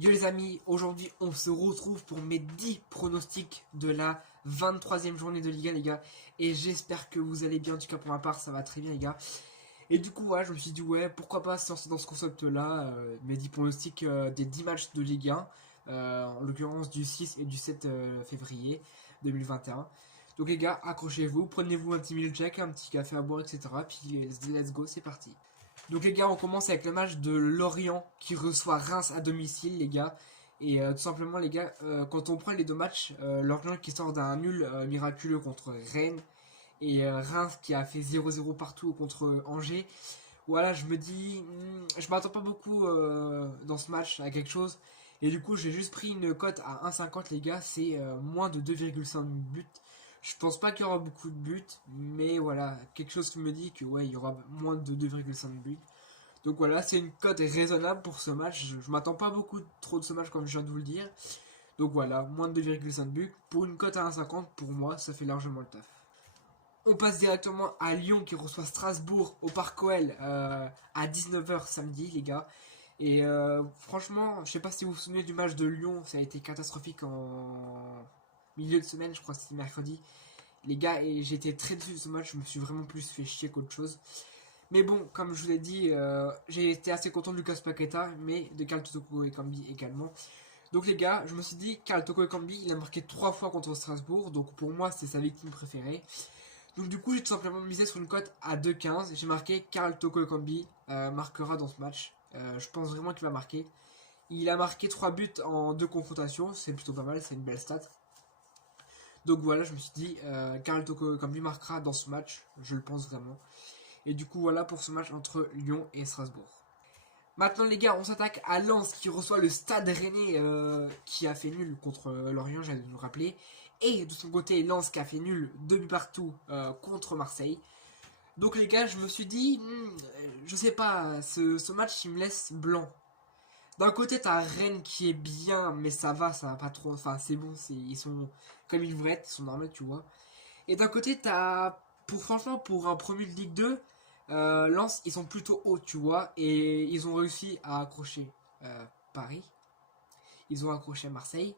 Yo les amis, aujourd'hui on se retrouve pour mes 10 pronostics de la 23e journée de Liga les gars. Et j'espère que vous allez bien, en tout cas pour ma part ça va très bien les gars. Et du coup voilà, je me suis dit ouais, pourquoi pas se lancer dans ce concept là, mes 10 pronostics des 10 matchs de Ligue 1, en l'occurrence du 6 et du 7 février 2021. Donc les gars, accrochez-vous, prenez-vous un petit milkshake, un petit café à boire, etc. Puis let's go, c'est parti. Donc les gars, on commence avec le match de Lorient qui reçoit Reims à domicile les gars. Et tout simplement les gars, quand on prend les deux matchs, Lorient qui sort d'un nul miraculeux contre Rennes et Reims qui a fait 0-0 partout contre Angers. Voilà, je me dis, je m'attends pas beaucoup dans ce match à quelque chose. Et du coup, j'ai juste pris une cote à 1,50 les gars, c'est moins de 2,5 buts. Je pense pas qu'il y aura beaucoup de buts, mais voilà, quelque chose qui me dit que ouais, il y aura moins de 2,5 buts. Donc voilà, c'est une cote raisonnable pour ce match. Je m'attends pas beaucoup trop de ce match comme je viens de vous le dire. Donc voilà, moins de 2,5 buts. Pour une cote à 1,50, pour moi, ça fait largement le taf. On passe directement à Lyon qui reçoit Strasbourg au Parc OL à 19h samedi les gars. Et franchement, je sais pas si vous vous souvenez du match de Lyon, ça a été catastrophique en milieu de semaine, je crois que c'était mercredi. Les gars, et j'ai été très déçu de ce match, je me suis vraiment plus fait chier qu'autre chose. Mais bon, comme je vous l'ai dit, j'ai été assez content de Lucas Paqueta, mais de Karl Toko Ekambi également. Donc les gars, je me suis dit, Karl Toko Ekambi, il a marqué 3 fois contre Strasbourg, donc pour moi c'est sa victime préférée. Donc du coup, j'ai tout simplement misé sur une cote à 2,15. J'ai marqué Karl Toko Ekambi marquera dans ce match. Je pense vraiment qu'il va marquer. Il a marqué 3 buts en 2 confrontations, c'est plutôt pas mal, c'est une belle stat. Donc voilà, je me suis dit, Karl Toko Ekambi marquera dans ce match, je le pense vraiment. Et du coup, voilà pour ce match entre Lyon et Strasbourg. Maintenant, les gars, on s'attaque à Lens qui reçoit le Stade Rennais qui a fait nul contre Lorient, j'allais nous rappeler. Et de son côté, Lens qui a fait nul 2 buts partout contre Marseille. Donc, les gars, je me suis dit, je sais pas, ce match il me laisse blanc. D'un côté, t'as Rennes qui est bien, mais ça va pas trop. Enfin, c'est bon, ils sont comme ils devraient être, ils sont normaux, tu vois. Et d'un côté, t'as, franchement, pour un premier de Ligue 2, Lens, ils sont plutôt hauts, tu vois, et ils ont réussi à accrocher Paris, ils ont accroché Marseille,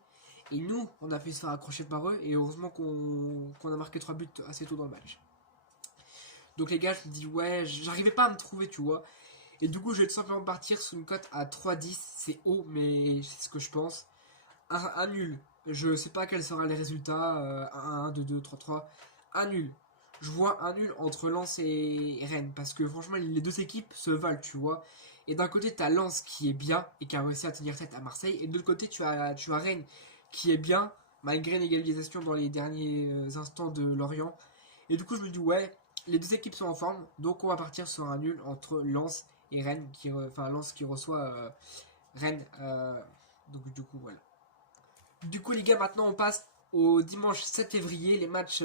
et nous, on a fait se faire accrocher par eux, et heureusement qu'on a marqué 3 buts assez tôt dans le match. Donc les gars, je me dis, ouais, j'arrivais pas à me trouver, tu vois, et du coup, je vais tout simplement partir sous une cote à 3,10, c'est haut, mais c'est ce que je pense. Un nul, je sais pas quels seront les résultats, 1, 2, 2, 3, 3, un nul. Je vois un nul entre Lens et Rennes parce que franchement les deux équipes se valent, tu vois. Et d'un côté tu as Lens qui est bien et qui a réussi à tenir tête à Marseille, et de l'autre côté tu as Rennes qui est bien malgré une égalisation dans les derniers instants de Lorient. Et du coup je me dis ouais, les deux équipes sont en forme, donc on va partir sur un nul entre Lens et Rennes, enfin Lens qui reçoit Rennes. Donc du coup voilà. Du coup les gars, maintenant on passe au dimanche 7 février, les matchs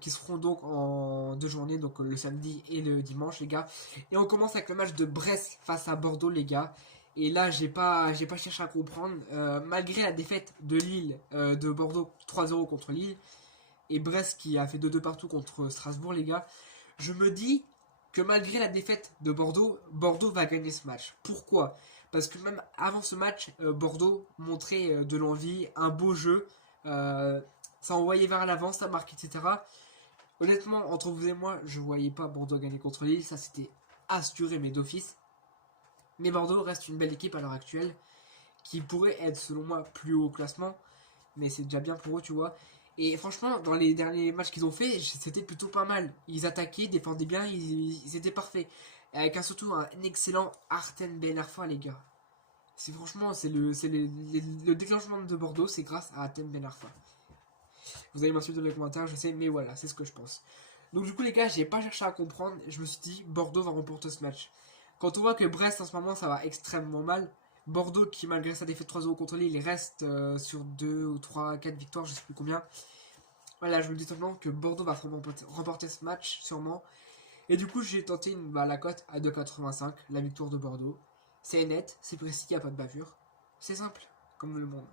qui seront donc en deux journées, donc le samedi et le dimanche les gars. Et on commence avec le match de Brest face à Bordeaux les gars. Et là j'ai pas cherché à comprendre, malgré la défaite de Lille, de Bordeaux 3-0 contre Lille, et Brest qui a fait 2-2 partout contre Strasbourg les gars. Je me dis que malgré la défaite de Bordeaux, Bordeaux va gagner ce match. Pourquoi? Parce que même avant ce match, Bordeaux montrait de l'envie, un beau jeu, euh, ça envoyait vers l'avant, ça marquait, etc. Honnêtement, entre vous et moi, je voyais pas Bordeaux gagner contre Lille, ça c'était assuré, mais d'office. Mais Bordeaux reste une belle équipe à l'heure actuelle, qui pourrait être selon moi plus haut au classement, mais c'est déjà bien pour eux, tu vois. Et franchement, dans les derniers matchs qu'ils ont fait, c'était plutôt pas mal. Ils attaquaient, défendaient bien, ils étaient parfaits. Avec surtout un excellent Arten Ben Arfa, les gars. C'est franchement, le déclenchement de Bordeaux, c'est grâce à Arten Ben Arfa. Vous allez m'insulter dans les commentaires, je sais, mais voilà, c'est ce que je pense. Donc du coup, les gars, j'ai pas cherché à comprendre. Je me suis dit, Bordeaux va remporter ce match. Quand on voit que Brest, en ce moment, ça va extrêmement mal. Bordeaux, qui malgré sa défaite 3-0 contre Lille, il reste sur 2 ou 3, 4 victoires, je sais plus combien. Voilà, je me dis simplement que Bordeaux va remporter ce match, sûrement. Et du coup, j'ai tenté la cote à 2,85, la victoire de Bordeaux. C'est net, c'est précis, il n'y a pas de bavure. C'est simple, comme le monde.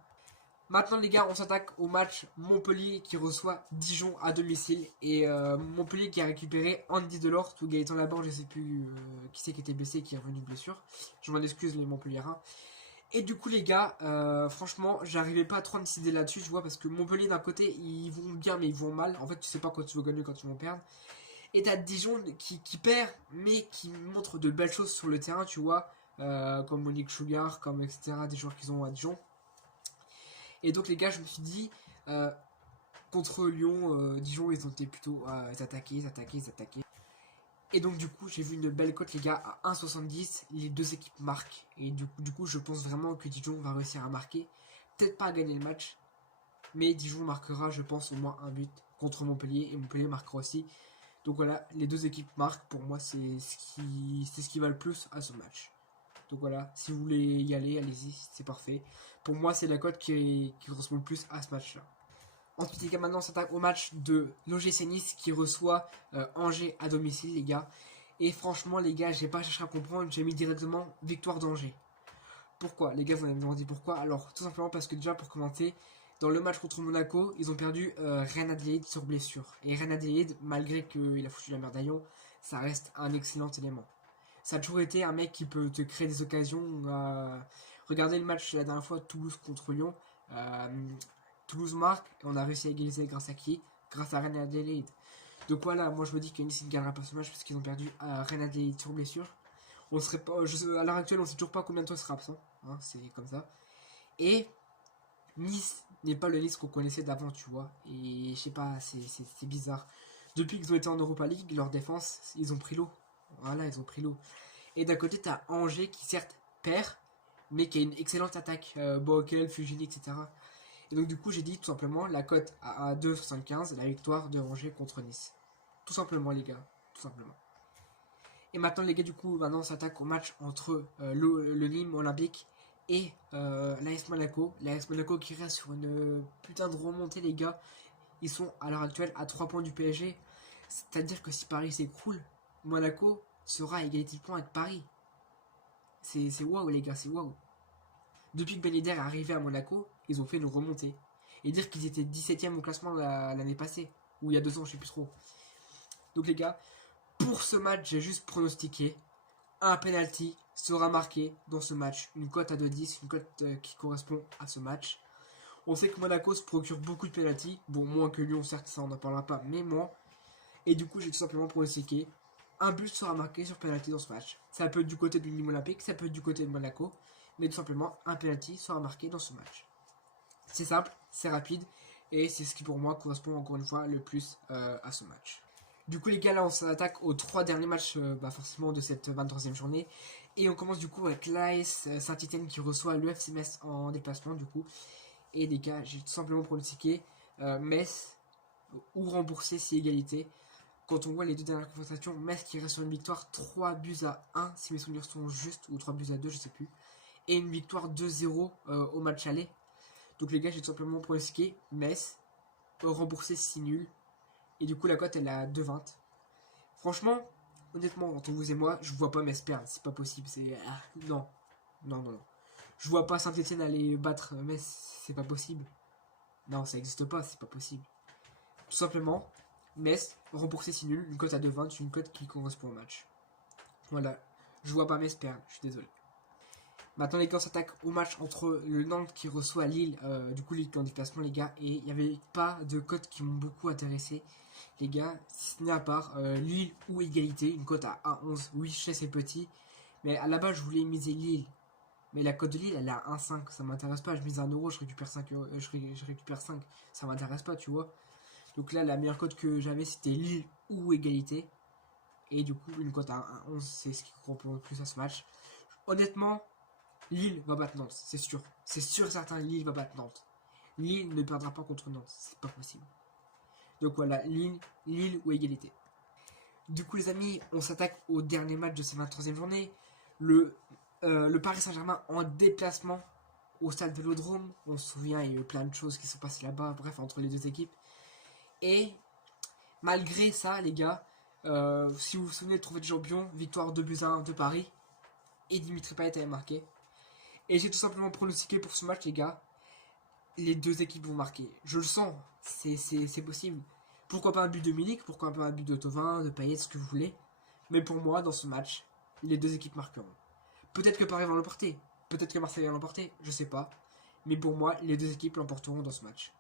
Maintenant, les gars, on s'attaque au match Montpellier qui reçoit Dijon à domicile. Et Montpellier qui a récupéré Andy Delors ou Gaëtan Laborde, je sais plus qui c'est qui était blessé et qui est revenu de blessure. Je m'en excuse, les Montpelliérains. Et du coup les gars, franchement, j'arrivais pas à trop à me décider là-dessus, je vois, parce que Montpellier d'un côté, ils vont bien mais ils vont mal. En fait, tu sais pas quand tu vas gagner, quand tu vas perdre. Et t'as Dijon qui perd, mais qui montre de belles choses sur le terrain, tu vois, comme Monique Sugar, comme etc. Des joueurs qu'ils ont à Dijon. Et donc les gars, je me suis dit, euh, contre Lyon, Dijon, ils ont été plutôt, ils attaquaient, ils attaquaient, ils attaquaient. Et donc du coup, j'ai vu une belle cote les gars à 1,70. Les deux équipes marquent. Et du coup, je pense vraiment que Dijon va réussir à marquer. Peut-être pas à gagner le match, mais Dijon marquera, je pense, au moins un but contre Montpellier. Et Montpellier marquera aussi. Donc voilà, les deux équipes marquent. Pour moi, c'est ce qui va le plus à ce match. Donc voilà, si vous voulez y aller, allez-y, c'est parfait. Pour moi, c'est la cote qui correspond le plus à ce match-là. Ensuite, les gars, maintenant on s'attaque au match de l'OGC Nice qui reçoit Angers à domicile, les gars. Et franchement, les gars, j'ai pas cherché à comprendre, j'ai mis directement victoire d'Angers. Pourquoi? Les gars, vous allez me demander pourquoi. Alors, tout simplement parce que déjà, pour commenter, dans le match contre Monaco, ils ont perdu Reine Adélaïde sur blessure. Et Reine Adélaïde, malgré qu'il a foutu la merde à Lyon, ça reste un excellent élément. Ça a toujours été un mec qui peut te créer des occasions. Regardez le match la dernière fois, Toulouse contre Lyon. Euh, Toulouse marque et on a réussi à égaliser grâce à qui? Grâce à Reine Adélaïde. Donc voilà, moi je me dis que Nice ne gagnera pas ce match parce qu'ils ont perdu à Reine Adélaïde sur blessure. On serait pas, à l'heure actuelle, on sait toujours pas combien de temps il sera absent. Hein, c'est comme ça. Et Nice n'est pas le Nice qu'on connaissait d'avant, tu vois. Et je sais pas, c'est bizarre. Depuis qu'ils ont été en Europa League, leur défense, ils ont pris l'eau. Voilà, ils ont pris l'eau. Et d'un côté, t'as Angers qui certes perd, mais qui a une excellente attaque. Bokel, Fugini, etc. Et donc du coup, j'ai dit tout simplement la cote à 2,75, la victoire de Angers contre Nice. Tout simplement, les gars. Tout simplement. Et maintenant, les gars, du coup, maintenant on s'attaque au match entre le Nîmes Olympique et l'AS Monaco. L'AS Monaco qui reste sur une putain de remontée, les gars. Ils sont à l'heure actuelle à 3 points du PSG. C'est-à-dire que si Paris s'écroule, Monaco sera à égalité de points avec Paris. C'est waouh, les gars, c'est waouh. Depuis que Ben Yedder est arrivé à Monaco, ils ont fait une remontée. Et dire qu'ils étaient 17ème au classement l'année passée, ou il y a 2 ans, je sais plus trop. Donc les gars, pour ce match, j'ai juste pronostiqué un penalty sera marqué dans ce match. Une cote à 2,10, une cote qui correspond à ce match. On sait que Monaco se procure beaucoup de penalty. Bon, moins que Lyon, certes, ça on n'en parlera pas, mais moins. Et du coup, j'ai tout simplement pronostiqué un but sera marqué sur penalty dans ce match. Ça peut être du côté du Nîmes Olympique, ça peut être du côté de Monaco, mais tout simplement un penalty sera marqué dans ce match. C'est simple, c'est rapide, et c'est ce qui pour moi correspond encore une fois le plus à ce match. Du coup les gars, là on s'attaque aux 3 derniers matchs forcément de cette 23e journée. Et on commence du coup avec l'AS Saint-Etienne qui reçoit le FC Metz en déplacement du coup. Et les gars, j'ai tout simplement pronostiqué Metz ou remboursé si égalité. Quand on voit les 2 dernières confrontations, Metz qui reste sur une victoire 3 buts à 1 si mes souvenirs sont justes, ou 3 buts à 2, je sais plus. Et une victoire 2-0 au match aller. Donc les gars, j'ai tout simplement pronostiqué Metz remboursé si nul. Et du coup la cote elle est à 2,20. Franchement, honnêtement, entre vous et moi, je vois pas Metz perdre, c'est pas possible. Non. Non, non, non. Je vois pas Saint-Etienne aller battre Metz, c'est pas possible. Non, ça existe pas, c'est pas possible. Tout simplement, Metz, remboursé si nul, une cote à 2,20, c'est une cote qui correspond au match. Voilà, je vois pas Metz perdre, je suis désolé. Maintenant les gars, on s'attaque au match entre le Nantes qui reçoit Lille, du coup Lille qui est en déplacement les gars, et il n'y avait pas de cotes qui m'ont beaucoup intéressé les gars, si ce n'est à part Lille ou égalité, une cote à 1,11, oui je sais c'est petit, mais à la base je voulais miser Lille, mais la cote de Lille elle est à 1,5, ça m'intéresse pas, je mise 1€, je récupère 5 euros, je récupère 5, ça m'intéresse pas tu vois. Donc là la meilleure cote que j'avais c'était Lille ou égalité, et du coup une cote à 1,11 c'est ce qui correspond le plus à ce match. Honnêtement, Lille va battre Nantes, c'est sûr. C'est sûr et certain, Lille va battre Nantes. Lille ne perdra pas contre Nantes, c'est pas possible. Donc voilà, Lille ou égalité. Du coup les amis, on s'attaque au dernier match de cette 23e journée. Le Paris Saint-Germain en déplacement au stade Vélodrome. On se souvient, il y a eu plein de choses qui sont passées là-bas, bref, entre les deux équipes. Et malgré ça, les gars, si vous vous souvenez de Trophée de Champion, victoire 2-1 de Paris. Et Dimitri Payet avait marqué. Et j'ai tout simplement pronostiqué pour ce match, les gars. Les deux équipes vont marquer. Je le sens. C'est possible. Pourquoi pas un but de Milik, pourquoi pas un but de Thauvin, de Payet, ce que vous voulez. Mais pour moi, dans ce match, les deux équipes marqueront. Peut-être que Paris va l'emporter. Peut-être que Marseille va l'emporter, je sais pas. Mais pour moi, les deux équipes l'emporteront dans ce match.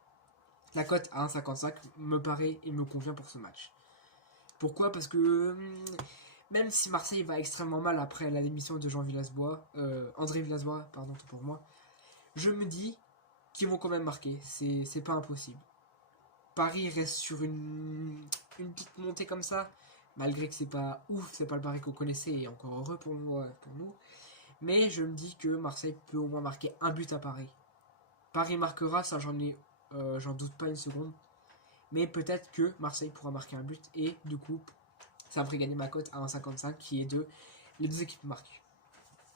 La cote à 1,55 me paraît et me convient pour ce match. Pourquoi? Parce que même si Marseille va extrêmement mal après la démission de André Villas-Boas, pardon, tout pour moi, je me dis qu'ils vont quand même marquer. C'est pas impossible. Paris reste sur une petite montée comme ça, malgré que c'est pas ouf, c'est pas le Paris qu'on connaissait, et encore heureux pour nous. Mais je me dis que Marseille peut au moins marquer un but à Paris. Paris marquera, ça j'en doute pas une seconde. Mais peut-être que Marseille pourra marquer un but, et du coup, ça me ferait gagner ma cote à 1,55 qui est de les deux équipes marquent.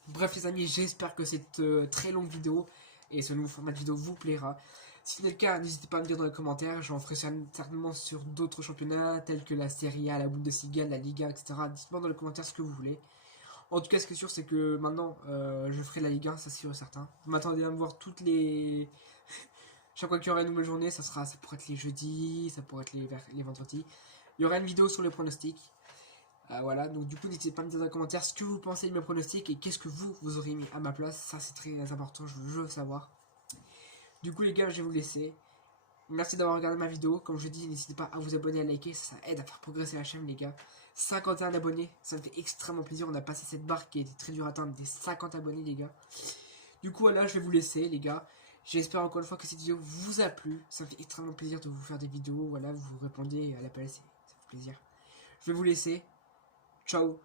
Bref les amis, j'espère que cette très longue vidéo et ce nouveau format de vidéo vous plaira. Si c'est le cas, n'hésitez pas à me dire dans les commentaires, j'en ferai certainement sur d'autres championnats tels que la Serie A, la Bundesliga, la Liga, etc. Dites-moi dans les commentaires ce que vous voulez. En tout cas, ce qui est sûr, c'est que maintenant, je ferai la Ligue 1, ça c'est sûr et certain. Vous m'attendez à me voir toutes les... Chaque fois qu'il y aura une nouvelle journée, ça pourrait être les jeudis, ça pourrait être les vendredis. Il y aura une vidéo sur les pronostics. Voilà, donc du coup, n'hésitez pas à me dire dans les commentaires ce que vous pensez de mes pronostics et qu'est-ce que vous auriez mis à ma place. Ça, c'est très important, je veux savoir. Du coup, les gars, je vais vous laisser. Merci d'avoir regardé ma vidéo. Comme je dis, n'hésitez pas à vous abonner, à liker, ça aide à faire progresser la chaîne, les gars. 51 abonnés, ça me fait extrêmement plaisir. On a passé cette barre qui était très dure à atteindre, des 50 abonnés, les gars. Du coup, voilà, je vais vous laisser, les gars. J'espère encore une fois que cette vidéo vous a plu. Ça me fait extrêmement plaisir de vous faire des vidéos. Voilà, vous répondez à l'appel, ça fait plaisir. Je vais vous laisser. Ciao.